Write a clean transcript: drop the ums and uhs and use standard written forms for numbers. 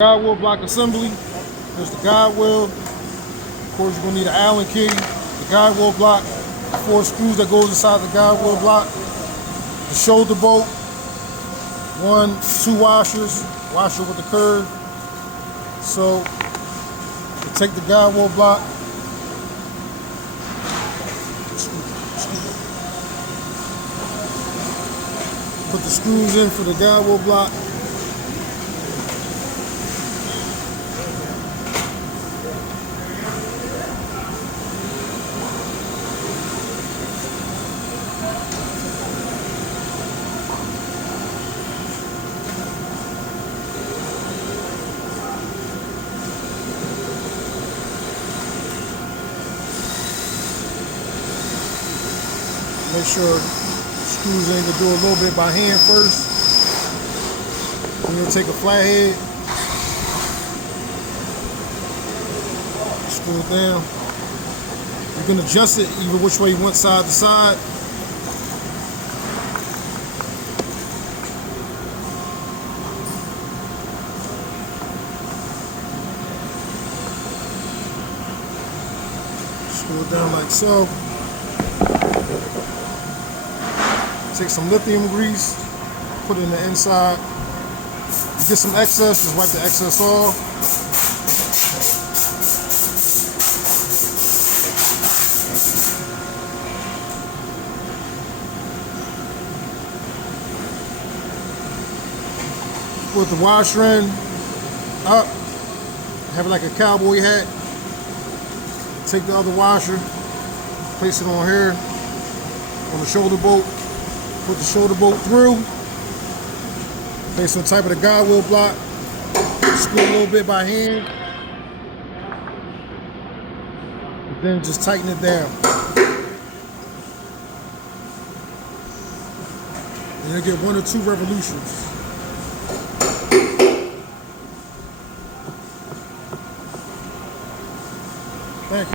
Guide wheel block assembly. There's the guide wheel. Of course, you're gonna need an Allen key, the guide wheel block, the 4 screws that goes inside the guide wheel block, the shoulder bolt, 1, 2 washers, washer with the curve. So you take the guide wheel block, put the screws in for the guide wheel block. Make sure screws in, to do a little bit by hand first. And then take a flathead, screw it down. You can adjust it either which way you want, side to side. Screw it down like so. Take some lithium grease, put it in the inside. You get some excess, just wipe the excess off. Put the washer in, up, have it like a cowboy hat. Take the other washer, place it on here, on the shoulder bolt. Put the shoulder bolt through, place on top of the guide wheel block, screw a little bit by hand, and then just tighten it down. And you'll get 1 or 2 revolutions.